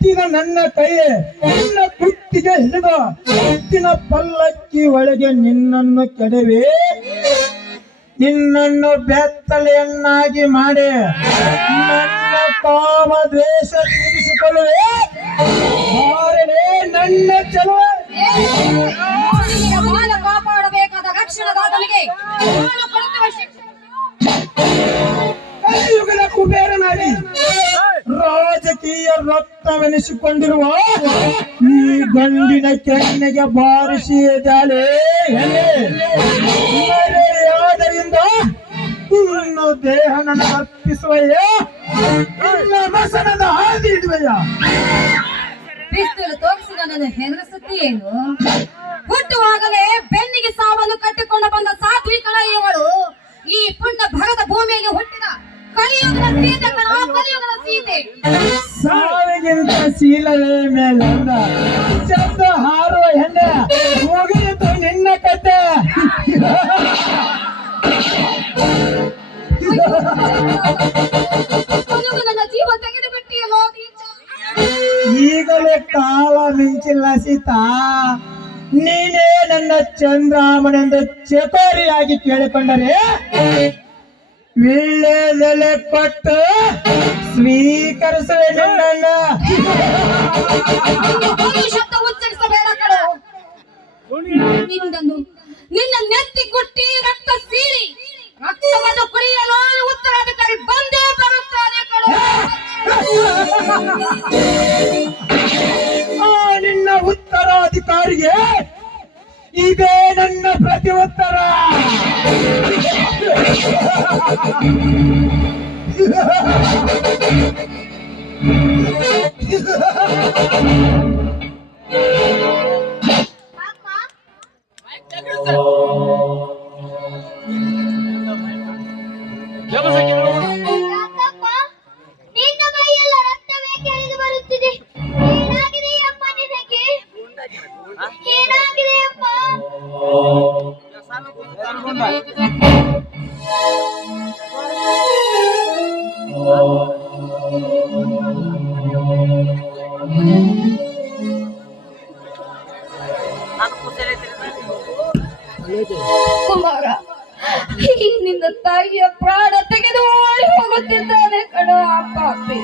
ಎತ್ತಿದ ನನ್ನ ಕೈ ನಿನ್ನ ಕುತ್ತಿಗೆ ಹಿಡಿದು ಎತ್ತಿನ ಪಲ್ಲಕ್ಕಿ ಒಳಗೆ ನಿನ್ನನ್ನು ಕೆಡವಿ ನಿನ್ನನ್ನು ಬೆತ್ತಲೆಯನ್ನಾಗಿ ಮಾಡಿ ನನ್ನ ಕಾಮ ದ್ವೇಷ ತೀರಿಸಿಕೊಳ್ಳುವೆ ನನ್ನ ಚಲುವ ಕಾಪಾಡಬೇಕಾದ ರಕ್ಷಣದಾತನಿಗೆ ಕಲಿಯುಗದ ಕುಬೇರನಾಗಿ ರಾಜಕೀಯ ರತ್ನವೆನಿಸಿಕೊಂಡಿರುವ ಈ ಗಂಡಿನ ಕೆನ್ನೆಗೆ ಬಾರಿಸಿದಾಳೆ ಆದ್ದರಿಂದ ಇನ್ನು ದೇಹನ ಅರ್ಪಿಸುವಯ್ಯ ಇಲ್ಲ ಮಸಣದ ಹಾದಿ ಇಡುವಯ್ಯ ಪಿಸ್ತೂಲು ತೋರಿಸಿದ ನನ್ನ ಹೆದರಿಸುತ್ತೀಯೇನು ಹುಟ್ಟುವಾಗಲೇ ಬೆನ್ನಿಗೆ ಸಾವನ್ನು ಕಟ್ಟಿಕೊಂಡು ಬಂದ ಸಾತ್ವಿಕಳ ಇವಳು ಈ ಪುಣ್ಯ ಭರದ ಭೂಮಿಯಲ್ಲಿ ಹುಟ್ಟಿದ ಕಲಿಯುಗದ ಸೀತೆ ಕಲಿಯುಗದ ಸೀತೆ ಸಾವಿಗಿಂತ ಶೀಲವೇ ಮೇಲಂದ ಚಂದ ಹಾರುವ ಹೆಣ್ಣೆ ಮುಗಿಯಿತು ನಿನ್ನ ಕತೆ ನನ್ನ ಜೀವ ತೆಗೆದು ಬಿಟ್ಟಿಯಲ್ಲೋ ಈಗಲೇ ಕಾಲ ಮಿಂಚಿಲ್ಲ ಸೀತಾ ನೀನೇ ನನ್ನ ಚಂದ್ರಾಮನೆಂದು ಚಕೋರಿಯಾಗಿ ಕೇಳಿಕೊಂಡರೆ ವೀಳ್ಯದೆಲೆ ಕೊಟ್ಟು ಸ್ವೀಕರಿಸುವೆ ನಿನ್ನ ಶಬ್ದ ಉಚ್ಚರಿಸಬೇಡ ಕಣೋ ನಿನ್ನ ನೆತ್ತಿ ಕುಟ್ಟಿ ರಕ್ತ ಸೀರಿ ರಕ್ತವನ್ನು ಕುಡಿಯಲು ಉತ್ತರಾಧಿಕಾರಿ ಬಂದೇ ಬರುತ್ತಾನೆ ಕಣೋ ನಿನ್ನ ಉತ್ತರಾಧಿಕಾರಿಗೆ ಇದೇ ನನ್ನ ಪ್ರತಿ ಉತ್ತರ ನಿನ್ನ ಮೈಯೆಲ್ಲ ರಕ್ತವೇ ಕೆರೆದು ಬರುತ್ತಿದೆ ಏನಾಗಿದೆ ಅಮ್ಮ ನಿನಗೆ ಏನಾಗಿದೆ ಅಮ್ಮ ಕುಮಾರ ನಿನ್ನ ತಾಯಿಯ ಪ್ರಾಣ ತೆಗೆದು ಓಡಿ ಹೋಗುತ್ತಿದ್ದಾನೆ ಕಣ ಆ ಪಾಪಿ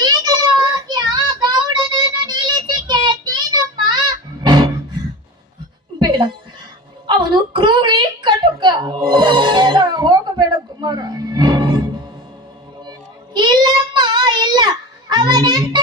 ಈಗಲೇ ಹೋಗಿ ಆ ಗೌಡನನ್ನು ನಿಲ್ಲಿಸಿ ಕೇಳ್ತೀನಮ್ಮ ಬೇಡ ಅವನು ಕ್ರೂರಿ ಕಟುಕ ಬೇಡ ಹೋಗಬೇಡ ಕುಮಾರ ಇಲ್ಲಮ್ಮ ಇಲ್ಲ ಅವನೆಂತ